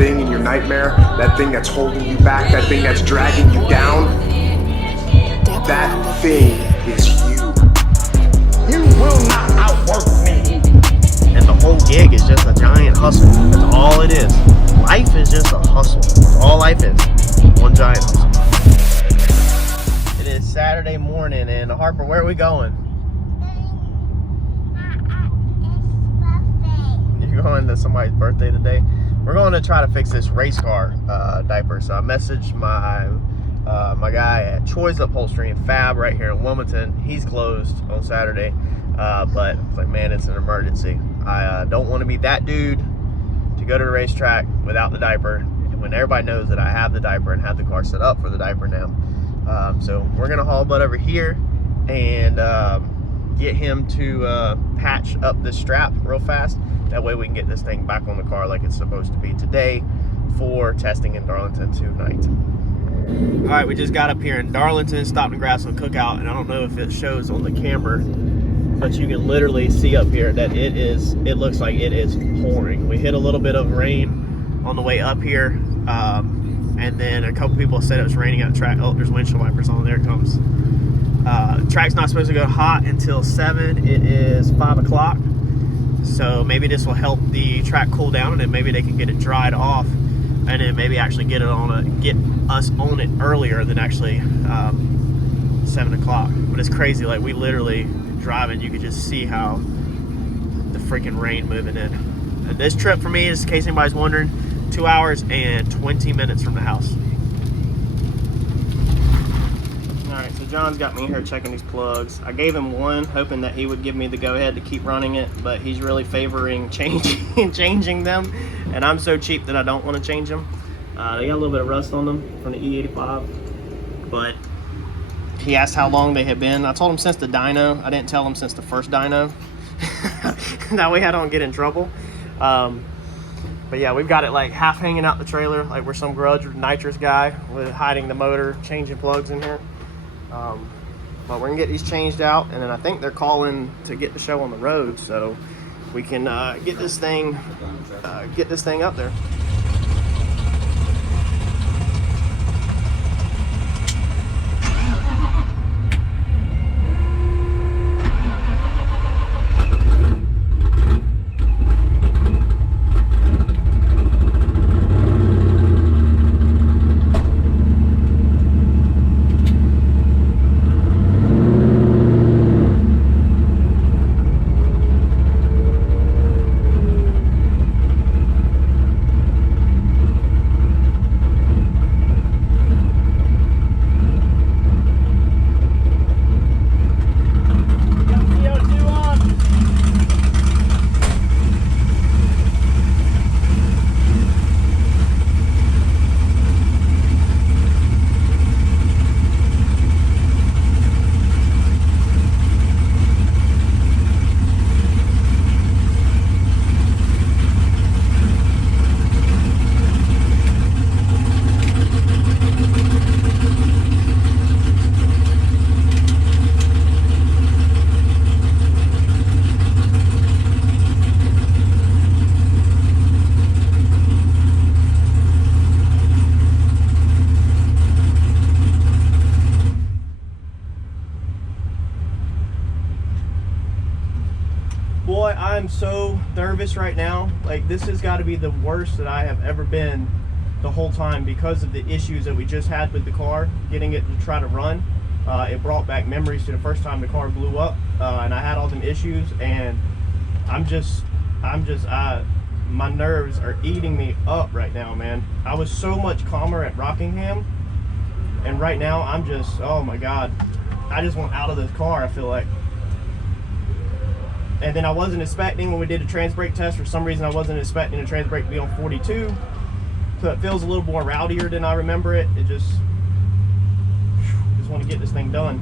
thing in your nightmare, that thing that's holding you back, that thing that's dragging you down, that thing is you. You will not outwork me. And the whole gig is just a giant hustle. That's all it is. Life is just a hustle. That's all life is. One giant hustle. It is Saturday morning, and Harper, where are we going? You're going to somebody's birthday today? We're going to try to fix this race car diaper. So I messaged my guy at Choice Upholstery and Fab right here in Wilmington. He's closed on Saturday, but it's like, man, it's an emergency. I don't want to be that dude to go to the racetrack without the diaper when everybody knows that I have the diaper and have the car set up for the diaper now. So we're gonna haul butt over here and get him to patch up this strap real fast. That way we can get this thing back on the car like it's supposed to be today for testing in Darlington tonight. All right, we just got up here in Darlington, stopped and grabbed some cookout, and I don't know if it shows on the camera, but you can literally see up here that it looks like it is pouring. We hit a little bit of rain on the way up here, and then a couple people said it was raining at the track. Oh, there's windshield wipers on. There it comes. Track's not supposed to go hot until 7. It is 5 o'clock. So maybe this will help the track cool down, and then maybe they can get it dried off, and then maybe actually get us on it earlier than actually 7 o'clock. But it's crazy. Like, we literally driving, you could just see how the freaking rain moving in. And this trip for me is, in case anybody's wondering, 2 hours and 20 minutes from the house. Alright, so John's got me here checking these plugs. I gave him one, hoping that he would give me the go-ahead to keep running it, but he's really favoring changing them, and I'm so cheap that I don't want to change them. They got a little bit of rust on them from the E85, but he asked how long they had been. I told him since the dyno. I didn't tell him since the first dyno. That way I don't get in trouble. But yeah, we've got it like half hanging out the trailer, like we're some grudge nitrous guy with hiding the motor, changing plugs in here. But we're gonna get these changed out, and then I think they're calling to get the show on the road, so we can get this thing up there. Boy, I'm so nervous right now. Like, this has got to be the worst that I have ever been the whole time because of the issues that we just had with the car, getting it to try to run. It brought back memories to the first time the car blew up, and I had all them issues, and my nerves are eating me up right now, man. I was so much calmer at Rockingham, and right now I'm just, oh my God, I just want out of this car, I feel like. And then I wasn't expecting, when we did a trans brake test, for some reason I wasn't expecting the trans brake to be on 42. So it feels a little more rowdier than I remember it. It just want to get this thing done.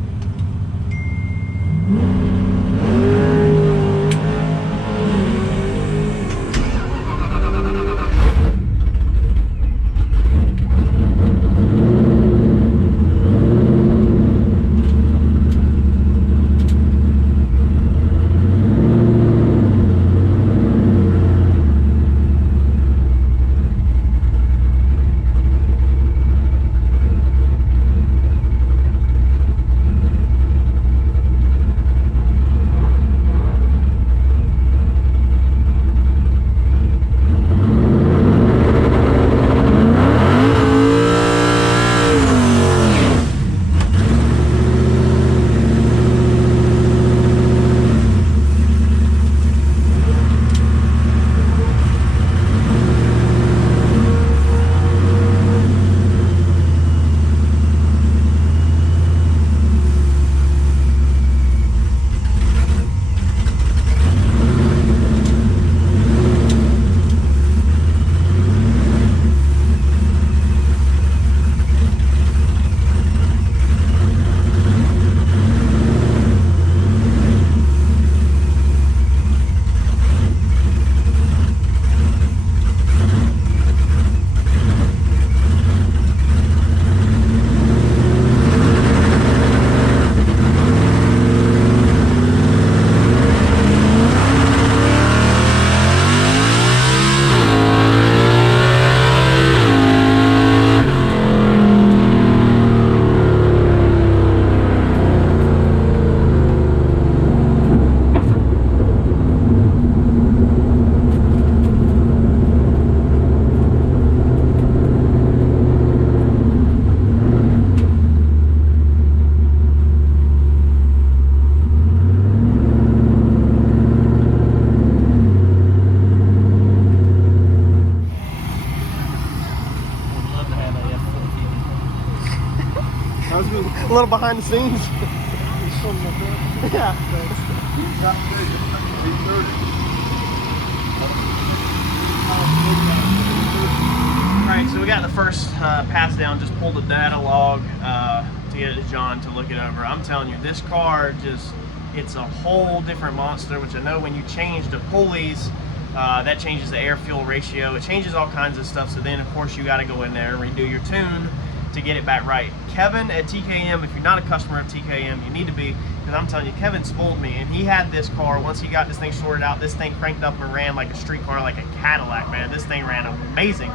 A little behind the scenes. Yeah. Alright, so we got the first pass down, just pulled the data log to get it to John to look it over. I'm telling you, this car just, it's a whole different monster, which I know when you change the pulleys, that changes the air-fuel ratio. It changes all kinds of stuff, so then of course you got to go in there and redo your tune to get it back right. Kevin at TKM, if you're not a customer of TKM, you need to be, because I'm telling you, Kevin spoiled me, and he had this car, once he got this thing sorted out, this thing cranked up and ran like a street car, like a Cadillac, man. This thing ran amazing.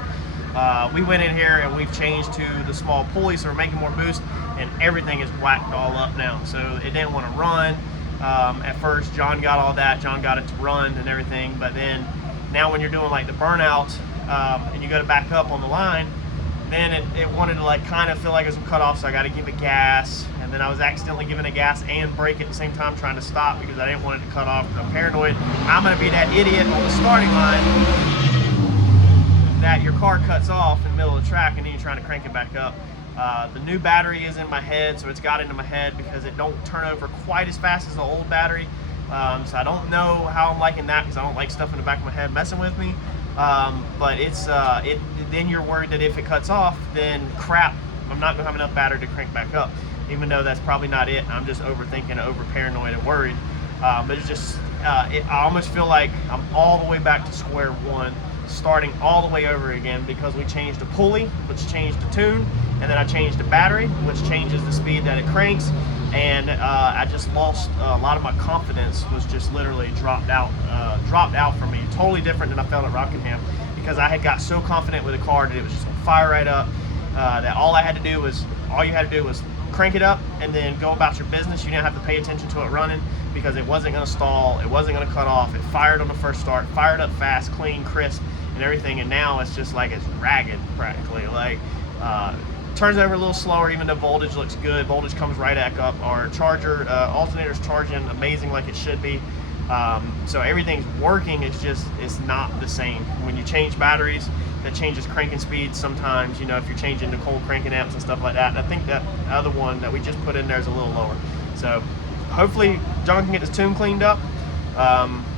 We went in here and we've changed to the small pulley, so we're making more boost, and everything is whacked all up now, so it didn't want to run. At first, John got all that, John got it to run and everything, but then now when you're doing like the burnout and you go to back up on the line, then it wanted to like kind of feel like it was cut off, so I got to give it gas, and then I was accidentally giving it gas and brake at the same time trying to stop because I didn't want it to cut off. I'm paranoid I'm going to be that idiot on the starting line that your car cuts off in the middle of the track and then you're trying to crank it back up. The new battery is in my head, so it's got into my head because it don't turn over quite as fast as the old battery. So I don't know how I'm liking that because I don't like stuff in the back of my head messing with me. But it's then you're worried that if it cuts off, then crap, I'm not gonna have enough battery to crank back up, even though that's probably not it. I'm just overthinking, over paranoid and worried. But it's just I almost feel like I'm all the way back to square one, starting all the way over again, because we changed the pulley, which changed the tune, and then I changed the battery, which changes the speed that it cranks, and I just lost a lot of my confidence. Was just literally dropped out from me. Totally different than I felt at Rockingham, because I had got so confident with the car that it was just gonna fire right up, that all you had to do was crank it up and then go about your business. You didn't have to pay attention to it running, because it wasn't going to stall, it wasn't going to cut off. It fired on the first start, fired up fast, clean, crisp, and everything. And now it's just like it's ragged practically. Like turns over a little slower, even though voltage looks good. Voltage comes right back up. Our charger alternator's charging amazing like it should be. So everything's working. It's not the same. When you change batteries, that changes cranking speed sometimes, you know, if you're changing the cold cranking amps and stuff like that. And I think that other one that we just put in there is a little lower. So hopefully John can get his tune cleaned up.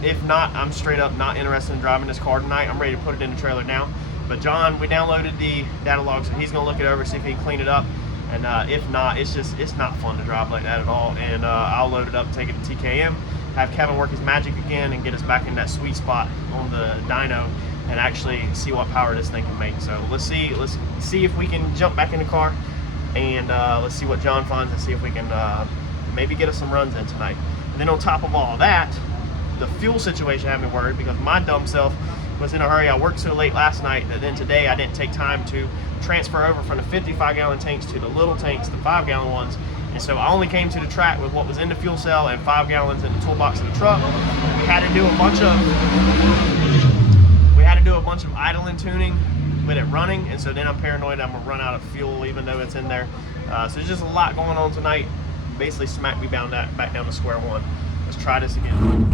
If not, I'm straight up not interested in driving this car tonight. I'm ready to put it in the trailer now. But John, we downloaded the data log, so he's gonna look it over, see if he can clean it up. And if not, it's not fun to drive like that at all. And I'll load it up, take it to TKM, have Kevin work his magic again and get us back in that sweet spot on the dyno and actually see what power this thing can make. So let's see if we can jump back in the car, and let's see what John finds and see if we can maybe get us some runs in tonight. And then on top of all of that, the fuel situation had me worried, because my dumb self was in a hurry. I worked so late last night that then today I didn't take time to transfer over from the 55-gallon tanks to the little tanks, the 5-gallon ones. And so I only came to the track with what was in the fuel cell and 5 gallons in the toolbox of the truck. We had to do a bunch of idling tuning with it running, and so then I'm paranoid I'm gonna run out of fuel even though it's in there. So there's just a lot going on tonight. Basically smacked me back down to square one. Let's try this again.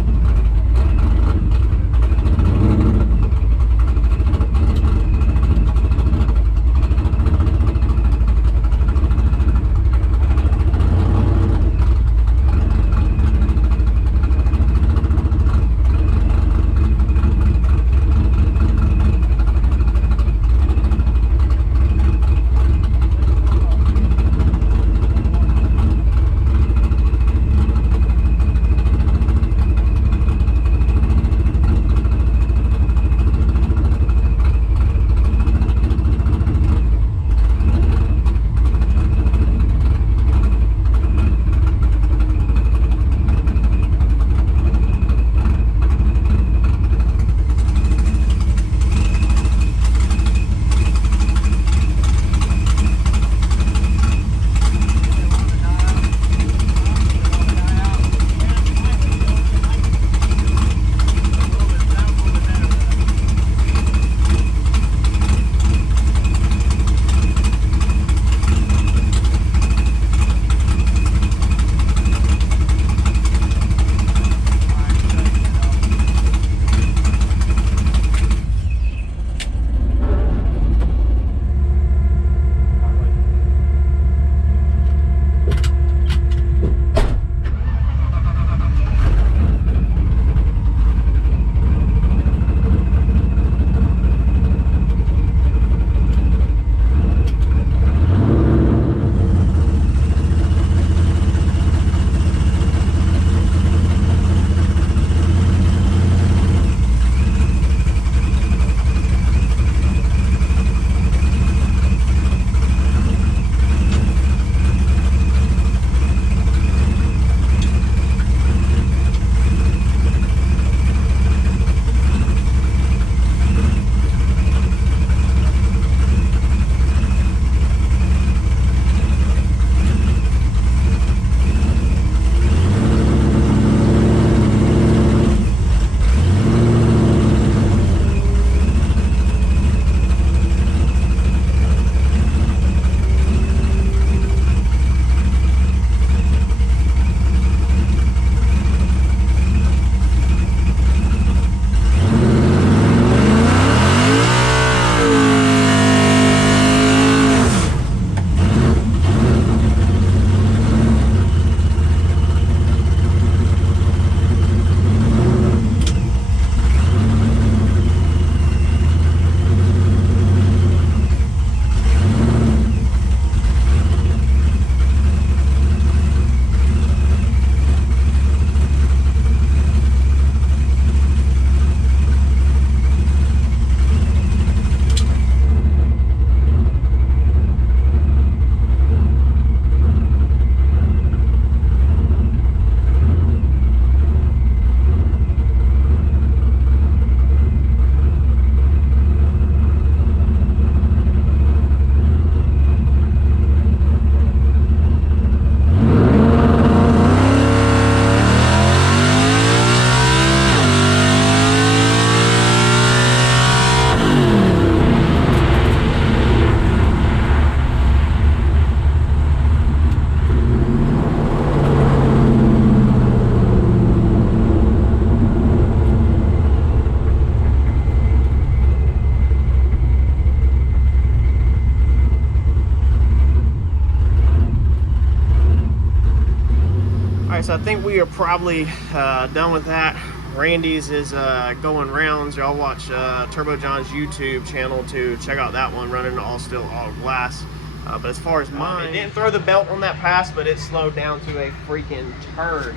right, so I think we are probably done with that. Randy's is going rounds. Y'all watch Turbo John's YouTube channel to check out that one, running all steel, all glass. But as far as mine, it didn't throw the belt on that pass, but it slowed down to a freaking turd.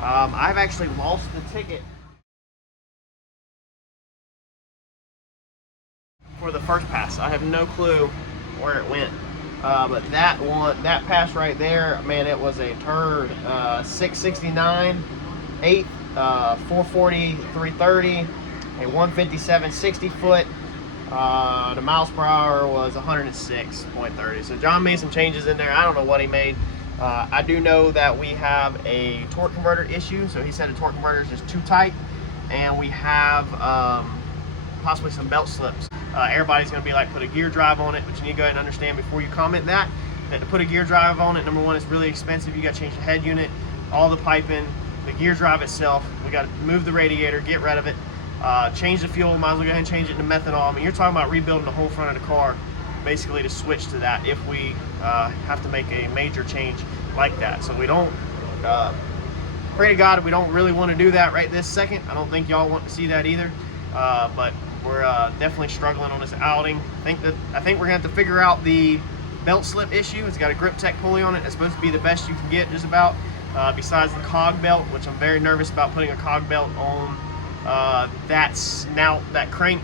I've actually lost the ticket for the first pass. I have no clue where it went. But that pass right there, man, it was a turd. 669, 8, 440, 330, a 157 60 foot. The miles per hour was 106.30. So John made some changes in there. I don't know what he made. I do know that we have a torque converter issue. So he said the torque converter is just too tight, and we have possibly some belt slips. Everybody's going to be like, put a gear drive on it, but you need to go ahead and understand before you comment that to put a gear drive on it, number one, it's really expensive. You got to change the head unit, all the piping, the gear drive itself. We got to move the radiator, get rid of it, change the fuel. Might as well go ahead and change it to methanol. I mean, you're talking about rebuilding the whole front of the car basically to switch to that if we have to make a major change like that. So we don't, pray to God, we don't really want to do that right this second. I don't think y'all want to see that either. But we're definitely struggling on this outing. I think we're gonna have to figure out the belt slip issue. It's got a griptech pulley on it. It's supposed to be the best you can get, just about. Besides the cog belt, which I'm very nervous about putting a cog belt on that snout, that crank.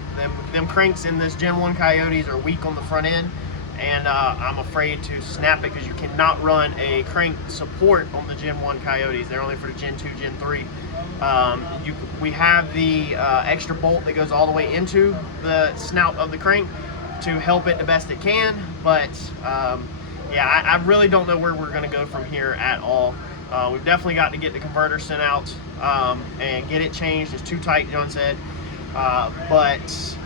Them cranks in this Gen 1 Coyotes are weak on the front end, and I'm afraid to snap it because you cannot run a crank support on the Gen 1 Coyotes. They're only for the Gen 2, Gen 3. We have the extra bolt that goes all the way into the snout of the crank to help it the best it can, but yeah, I really don't know where we're going to go from here at all. We've definitely got to get the converter sent out and get it changed. It's too tight, John said, but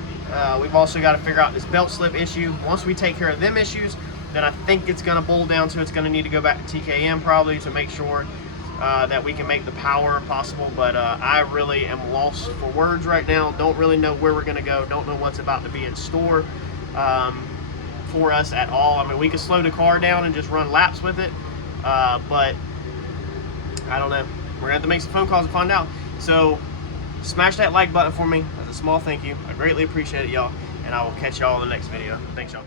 we've also got to figure out this belt slip issue. Once we take care of them issues, then I think it's going to boil down to it's going to need to go back to TKM probably to make sure that we can make the power possible. But I really am lost for words right now. Don't really know where we're going to go. Don't know what's about to be in store for us at all. I mean, we could slow the car down and just run laps with it, but I don't know. We're going to have to make some phone calls to find out. So smash that like button for me as a small thank you. I greatly appreciate it, y'all, and I will catch y'all in the next video. Thanks, y'all.